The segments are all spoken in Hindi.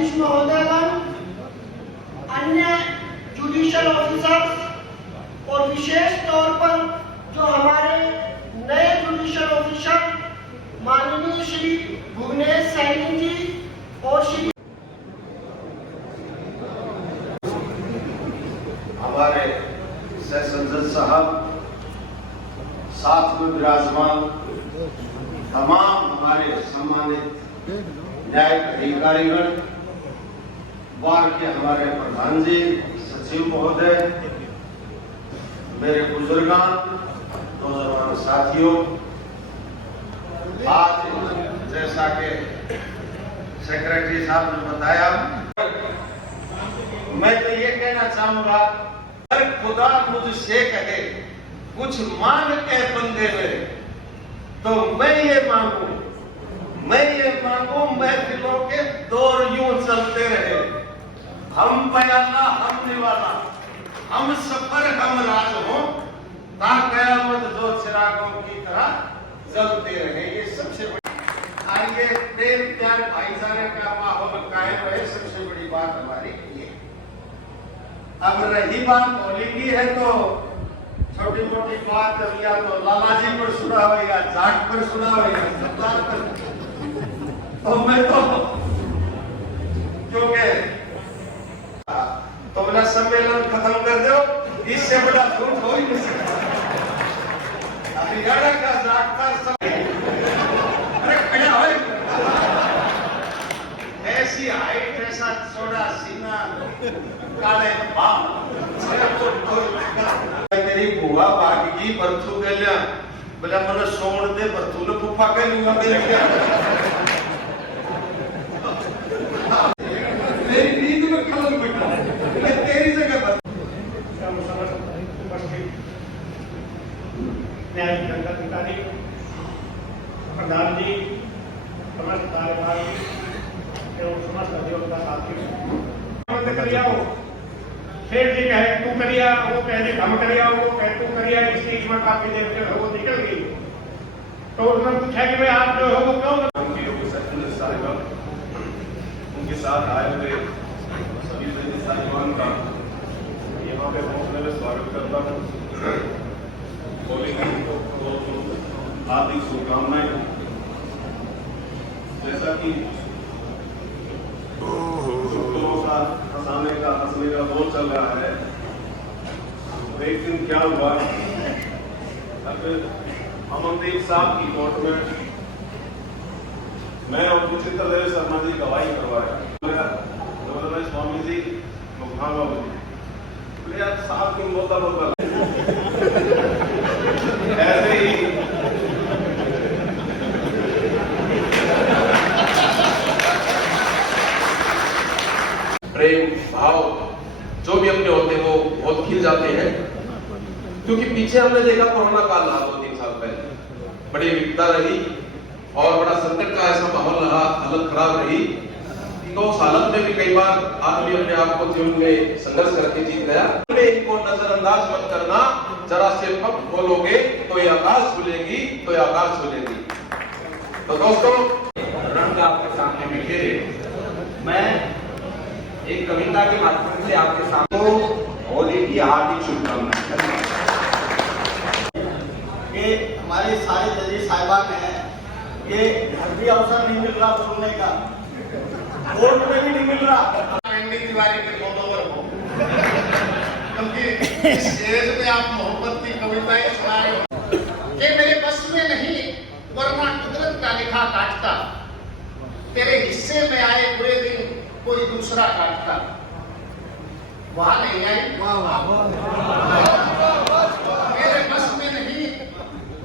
न्यायाधीश महोदयगण, अन्य जुडिशियल ऑफिसर्स और विशेष तौर पर जो हमारे नए जुडिशियल ऑफिसर माननीय श्री भुवनेश सैनी जी और श्री हमारे सह साहब, साथ में विराजमान तमाम हमारे सम्मानित न्यायिक अधिकारीगण, बार के हमारे प्रधान जी, सचिव महोदय, मेरे बुजुर्गान, नौजवान साथियों, आज जैसा कि सेक्रेटरी साहब ने बताया, मैं तो ये कहना चाहूंगा, अगर खुदा मुझसे कहे कुछ मांग के बंदे में, तो मैं ये मांगू महफिलों के दौर यूं चलते रहे, हम प्याला हम निवाला, हम सफर हम राज हो, कयामत दो चिरागों की तरह जलते रहे। ये सबसे बड़ी आइए प्रेम प्यार भाईचारे का माहौल कायम रहे, सबसे बड़ी बात हमारी ये। अब रही बात होली की है तो छोटी मोटी बात या तो लालाजी पर सुना होगा, जाट पर सुना होगा, सरदार पर, तो मैं तो क्योंकि तो अपना सम्मेलन खत्म कर दो, इससे बड़ा झूठ हो ही नहीं सकता। हरियाणा का जाटता अरे खड़ा हो, ऐसी हाइट, ऐसा चौड़ा सीना, काले बाल, तेरी बुआ भागी बर्थू गल्या बोला मन सोण दे बर्थू ने फुफा कर लूंगा मेरी नींद में खलल बैठा, मैं तेरी जगह पर न्यायिक दंडाधिकारी, प्रधान जी, समस्त कार्यभार एवं समस्त अधिवक्ता साथी करिया हो, फिर जी कहे तू करिया, वो कहने हम करिया, वो कहे तू करिया, इस चीज में काफी देर से वो निकल गई। तो उन्होंने पूछा कि भाई आप जो है वो क्यों उनके साथ आए हुए सभी साहिबान का यहाँ पे पहुंचने में स्वागत करता हूँ। होली की हार्दिक शुभकामनाएं। जैसा कि छुट्टियों का हंसाने का हंसने का दौर चल रहा है, तो एक दिन क्या हुआ, अमनदीप साहब की कोर्ट में मैं और विचित्र देव शर्मा जी गवाही करवाया। स्वामी जी, हाँ बाबू जी, यार साहब की बोलता ऐसे ही प्रेम भाव जो भी अपने होते हैं वो बहुत खिल जाते हैं, क्योंकि पीछे हमने देखा कोरोना काल रहा 2-3 साल पहले, बड़ी विपदा रही और बड़ा संकट का ऐसा माहौल रहा, हालत खराब रही। तो उस हालत में भी कई बार आदमी अपने आप को जीवन में संघर्ष करके जीत गया। इनको नजरअंदाज मत करना, जरा से पग खोलोगे तो ये आकाश खुलेगी, तो ये आकाश खुलेगी। तो दोस्तों, रंग आपके सामने बिखेरे, मैं एक कविता के माध्यम से आपके सामने होली की हार्दिक शुभकामनाएं। ये हमारे सारे जजेस साहिबान हैं, ये घर भी अवसर नहीं मिल रहा सुनने का, कोर्ट में भी नहीं मिल रहा। तिवारी के फोटोवर हो, क्योंकि इस एज में आप मोहब्बत की कविताएं सुना रहे हो कि मेरे बस में नहीं वरना कुदरत का लिखा काटता, तेरे हिस्से में आए बुरे दिन कोई दूसरा काटता। वहां नहीं आई, मेरे बस में नहीं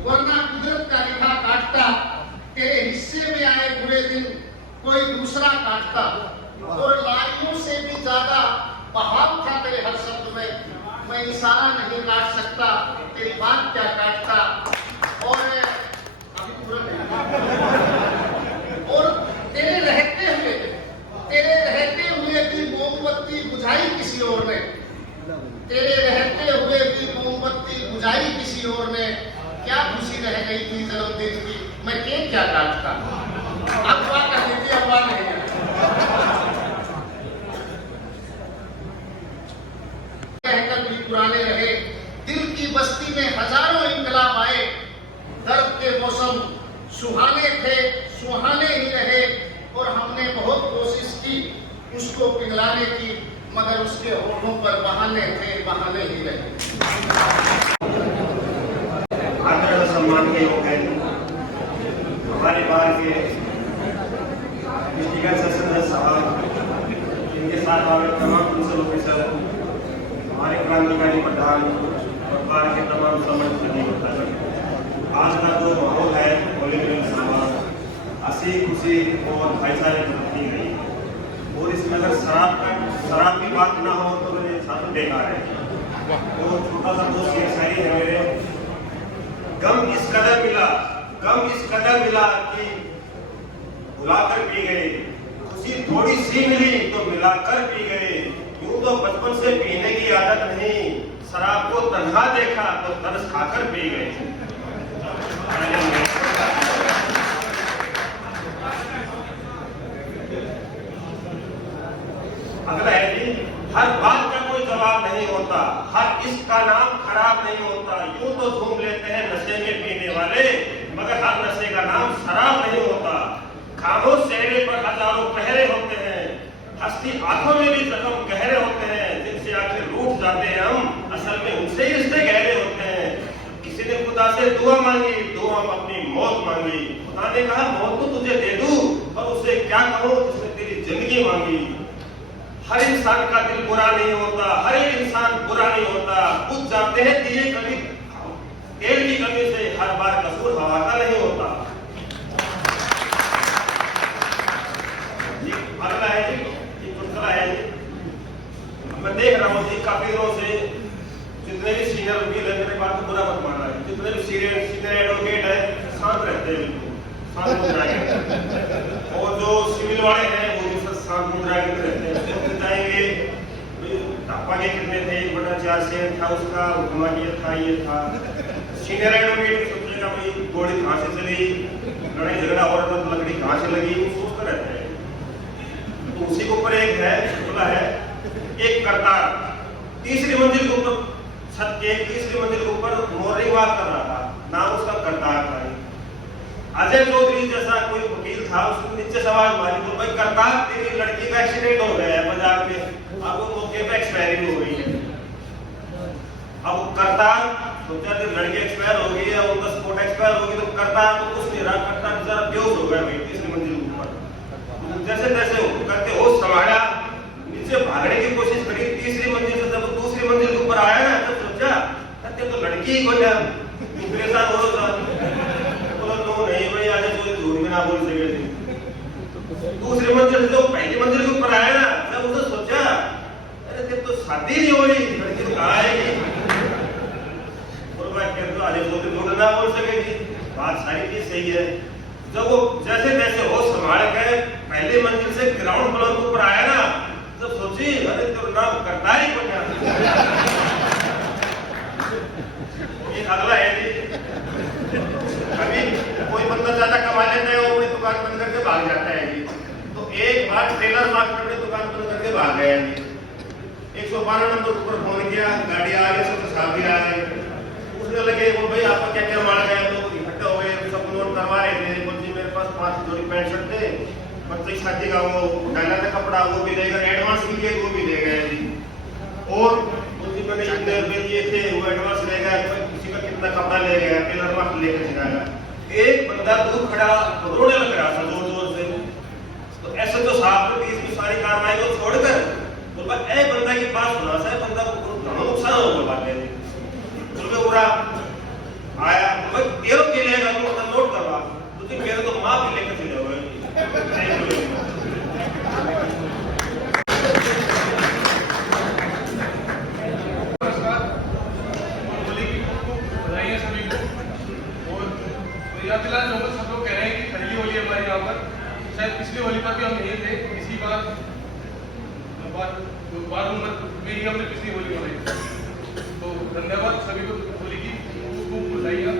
वरना कुदरत का लिखा काटता, तेरे हिस्से में आए बुरे दिन कोई दूसरा काटता। और लाइयों से भी ज्यादा बहाव था तेरे हर शब्द में, मैं इशारा नहीं काट सकता, तेरी बात क्या काटता। और अभी पूरा और तेरे रहते हुए भी मोमबत्ती बुझाई किसी और ने, तेरे रहते हुए भी मोमबत्ती बुझाई किसी और ने। क्या खुशी रह गई थी जन्मदिन की, मैं केक क्या काटता। अब क्या कर देती, अब नहीं मगर उसके होठों पर बहाने थे, बहाने ही रहे। आदर और सम्मान के योग है हमारे बार के डिस्ट्रिक्ट सेशन साहब, इनके साथ हमारे तमाम प्रिंसिपल ऑफिसर, हमारे क्रांतिकारी प्रधान और बार के तमाम सम्मानित अधिकारी। आज का जो माहौल है होली मिलन समारोह हंसी खुशी और भाईचारे की गई, और इसमें अगर शराब की बात ना हो तो मेरे साथ बेकार है। तो छोटा सा दोस्त ये शायरी है मेरे, गम इस कदर मिला कि बुलाकर पी गए, खुशी थोड़ी सी मिली तो मिलाकर पी गए। यूं तो बचपन से पीने की आदत नहीं, शराब को तन्हा देखा तो तरस खाकर पी गए। अगला है जी, हर बात का कोई जवाब नहीं होता, हर इश्क का नाम खराब नहीं होता। यूं तो झूम लेते हैं नशे में पीने वाले, मगर हर नशे का नाम शराब नहीं होता। खामोश चेहरे पर हजारों पहरे होते हैं, हंसती आंखों में भी जख्म गहरे होते हैं। जिनसे आखिर रूठ जाते हैं हम, असल में उनसे ही रिश्ते गहरे होते हैं। किसी ने खुदा से दुआ मांगी, दुआ में अपनी मौत मांगी। खुदा ने कहा मौत तो तुझे दे दूं, पर उसे क्या कहूं जिसने तेरी जिंदगी मांगी। हर इंसान का दिल बुरा नहीं होता, हर एक इंसान बुरा नहीं होता। बुझ जाते हैं दिए कभी तेल की कमी से, हर बार कसूर हवा का नहीं होता। अगला है जी, ये चुटकुला है जी। मैं देख रहा हूँ जी काफी दिनों से जितने भी सीनियर वकील है, मेरे बात को बुरा मत मानना है, जितने भी सीनियर एडवोकेट है शांत रहते हैं, शांत मुद्रा के, और जो सिविल वाले हैं वो भी शांत मुद्रा के रहते हैं। बताएंगे पापा के कितने थे, 1/4 शेयर था उसका, हुक्मा ये था। सीनियर एडवोकेट सोचेगा भाई गोली कहाँ से चली, लड़ाई झगड़ा हो रहा था तो लकड़ी कहाँ से लगी, वो सोचते रहते हैं। तो उसी के ऊपर एक है बोला है, एक करतार तीसरी मंजिल के ऊपर, छत के तीसरी मंजिल के ऊपर मॉर्निंग वॉक कर रहा था, नाम उसका करतार था। अजय चौधरी जैसा कोई वकील था, उसने नीचे सवाल मारी, तो भाई करतार तेरी लड़की का एक्सीडेंट हो गया है बाजार में, अब वो मौके पे एक्सपायरी भी हो गई है। अब करतार सोचा कि लड़की एक्सपायर हो गई है, उनका स्पॉट एक्सपायर हो गई, तो करतार तो कुछ नहीं रहा, करतार बेचारा बेहोश हो गया भाई तीसरी मंजिल के ऊपर। जैसे तैसे करके होश संभाला, नीचे भागने की कोशिश करी, तीसरी मंजिल से जब दूसरी मंजिल के ऊपर आया ना, तो सोचा सत्य तो लड़की ही को परेशान हो रहा था। तो नहीं भाई आज तो झूठ भी ना बोल सके थे। दूसरी मंजिल से जो पहली मंजिल के ऊपर आया ना, तब उसने सोचा अरे तेरे तो शादी नहीं हो रही, लड़की तो कहाँ आएगी। और बात कर तो आज तो झूठ ना बोल सकेगी, बात सारी चीज सही है। जब वो जैसे तैसे होश संभाल के पहली मंजिल से ग्राउंड फ्लोर के ऊपर आया ना, तब सोची अरे तो नाम करता ही पड़ा। ये अगला है जी, कभी कोई बंदा ज्यादा कमा लेता है, वो अपनी दुकान बंद करके भाग जाता है जी। तो एक बार टेलर मास्टर अपनी दुकान बंद करके भाग गया जी। 112 नंबर पर फोन किया, गाड़ी आ गई, सब साहब भी आ गए। उसने लगे वो भाई आपका क्या क्या मार गया, तो इकट्ठे हो गए, सब नोट करवा रहे थे। बोलती मेरे पास 5 जोड़ी पैंट शर्ट थे, बच्चे की शादी का वो डाला था कपड़ा, वो भी देगा, एडवांस भी दिए, वो भी दे गए जी। और बोलती मैंने इतने रुपए दिए थे, वो एडवांस ले गया, किसी का कितना कपड़ा ले गया, टेलर मास्टर लेकर चला। एक बंदा दूर खड़ा रोने लग रहा था जोर जोर से। तो ऐसे तो साहब ने बीच में सारी कार्रवाई को छोड़कर बोला ए बंदा की बात सुना सा, बंदा को नुकसान हो गया बात है। बोले पूरा आया भाई तेरो के लिए नोट करवा, तो मेरे तो माँ भी लेकर चले हुए। फिलहाल लोग सब लोग कह रहे हैं कि पहली होली हमारे यहाँ पर, शायद पिछली होली पर भी हम यहीं थे, इसी बार में ही हमने पिछली होली मनाई। तो धन्यवाद सभी को होली की खूब बधाइयाँ।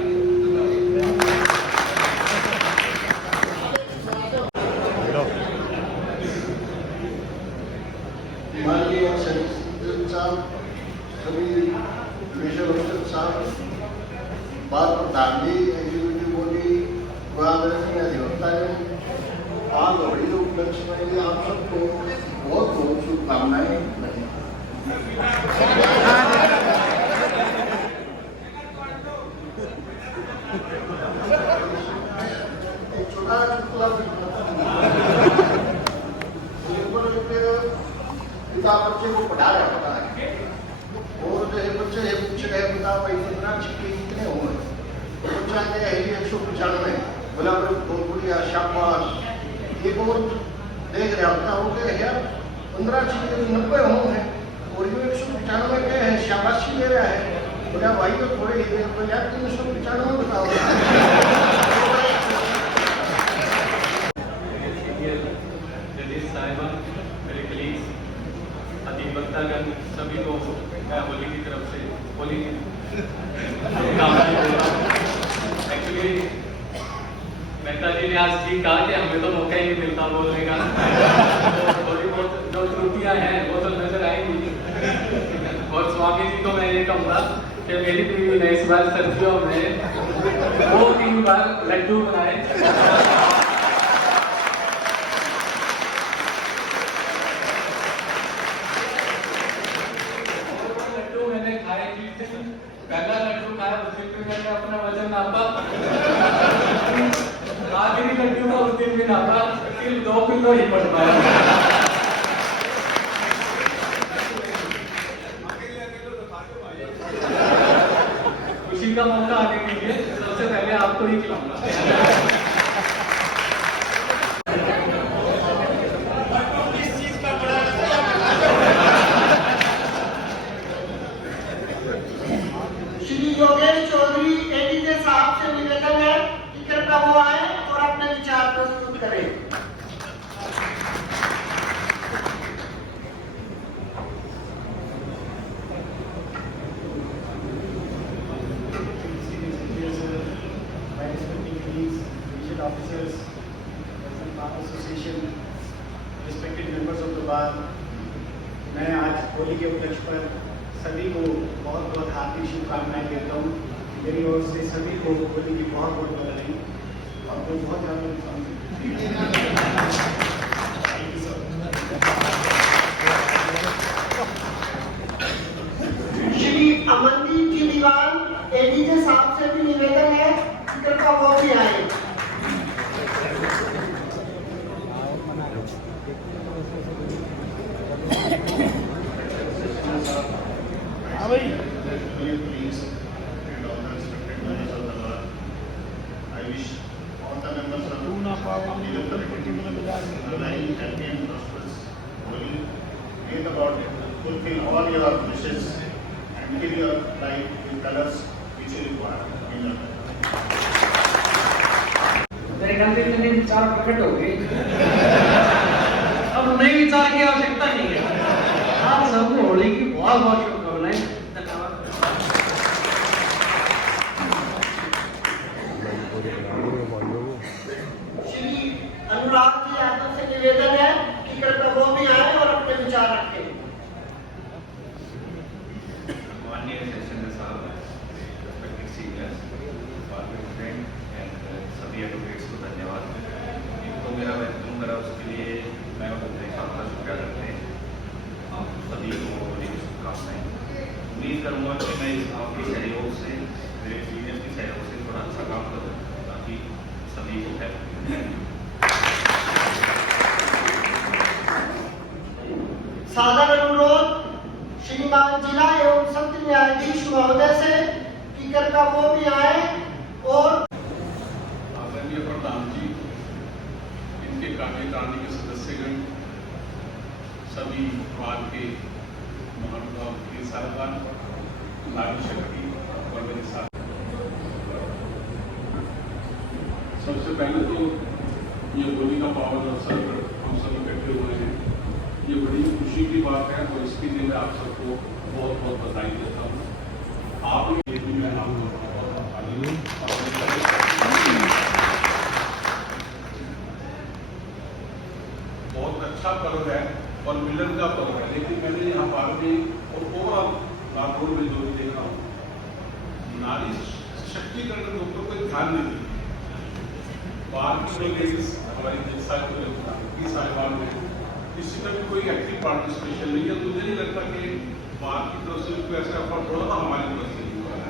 माननीय सचिव साहब, सभी मिशन ऑफिसर साहब, बात प्रधान जी, एग्जीक्यूटिव बॉडी, अधिवक्ता है, आज बड़ी उपलक्ष्य में आप सबको बहुत बहुत शुभकामनाएं। एक छोटा चुटकुला पिता बच्चे को पढ़ा रहा होता है और जो है बच्चे है पूछ रहे पिता भाई 15 छिक्के कितने हुए? तो बच्चा कहता है 195। बोला बहुत बढ़िया शाबाश। एक और देख रहा होता हो गए यार 15 छिक्के 90 होंगे और ये 195 के हैं, शाबाशी दे रहा है। बोला भाई तो थोड़े ही देर पर यार 395 बताओ। जजेस साहिबा, मेरे कलीग्स, अधिवक्तागण, सभी को मैं होली की तरफ से होली एक्चुअली मेहता जी ने आज ठीक कहा कि हमें तो मौका ही नहीं मिलता बोलने का, तो थोड़ी बहुत जो त्रुटियां हैं वो तो नजर आएंगी। और स्वामी जी को मैं ये कहूँगा कि मेरी बीवी ने इस बार सर्दियों में 2-3 बार लड्डू बनाए। पहला लड्डू खाया उस दिन भी मैंने अपना वजन नापा, आखिरी लड्डू का उस दिन भी नापा, सिर्फ 2 किलो ही बढ़ पाया। खुशी का मौका आने के लिए सबसे पहले आपको ही खिलाऊंगा। श्री योगेश चौधरी एडीजे साहब से निवेदन है कि कृपया वो आए और अपने विचार प्रस्तुत करें। Officers, Bar Association, respected members of the bar, मैं आज होली के उपलक्ष्य पर सभी को बहुत बहुत हार्दिक शुभकामनाएं देता हूँ। मेरी ओर से सभी को होली की बहुत बहुत बधाई और बहुत ज़्यादा श्री अमनदीप जी दीवान एडीजे साहब से भी निवेदन है कि कृपया वो भी आए। Please, and all the respected members of the bar, I wish all the members of the life, happy and prosperous Holi. May the God fulfill all your wishes and fill your life with colors which you require. Amen. मेरे ख्याल से इतने विचार प्रकट हो गए, अब नए विचार की आवश्यकता नहीं है। आप सबको होली की बहुत बहुत शुभकामनाएं। धन्यवाद। श्री अनुराग जी यादव से निवेदन है कि कृपया वो भी आए और अपने विचार रखें। माननीय सेशन साहब, respected seniors, bar president and सभी एडवोकेट्स को धन्यवाद। एक तो मेरा वेलकम करा उसके लिए मैं उनसे आपका शुक्रिया करते हैं। आप सभी को होली की शुभकामनाएं। उम्मीद करूँगा कि मैं आपके सहयोग से, मेरे सीनियर्स के सहयोग से थोड़ा अच्छा काम करूँ ताकि सभी को हेल्प। सादर अनुरोध श्रीमान जिला एवं सत्र न्यायाधीश महोदय से कि कृपया वो भी आए और आदरणीय प्रधान जी, इनके कार्यकारिणी के सदस्यगण, सभी बार के महानुभाव के साहिबान, नारी शक्ति और मेरे साथ। सबसे पहले तो ये होली का पावन अवसर पर हम सब इकट्ठे हुए हैं, ये बड़ी खुशी की बात है और इसके लिए मैं आप सबको बहुत बहुत बधाई देता हूँ। आप ये भी मैं आपको बहुत बधाई हूँ। बहुत अच्छा पर्व है और मिलन का पर्व है, लेकिन मैंने यहाँ बार में और ओवरऑल लाहौर में जो भी देखा हूँ, नारी शक्तिकरण के ऊपर कोई ध्यान नहीं देती। बाहर की लेडीज हमारी साहिबान में किसी का भी कोई कोई एक्टिव पार्टिसिपेशन नहीं है, तो मुझे नहीं लगता कि बात की तरफ से कोई ऐसा एफर्ट थोड़ा था हमारी तरफ से हुआ है।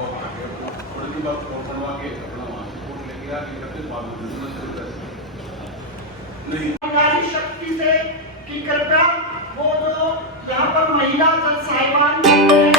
और आगे थोड़ी की बात पढ़वा के अपना वहाँ से वोट लेके आगे करते बाद में शुरू कर नहीं नारी शक्ति से कि कृपया वो जो यहाँ पर महिला जज साहिबान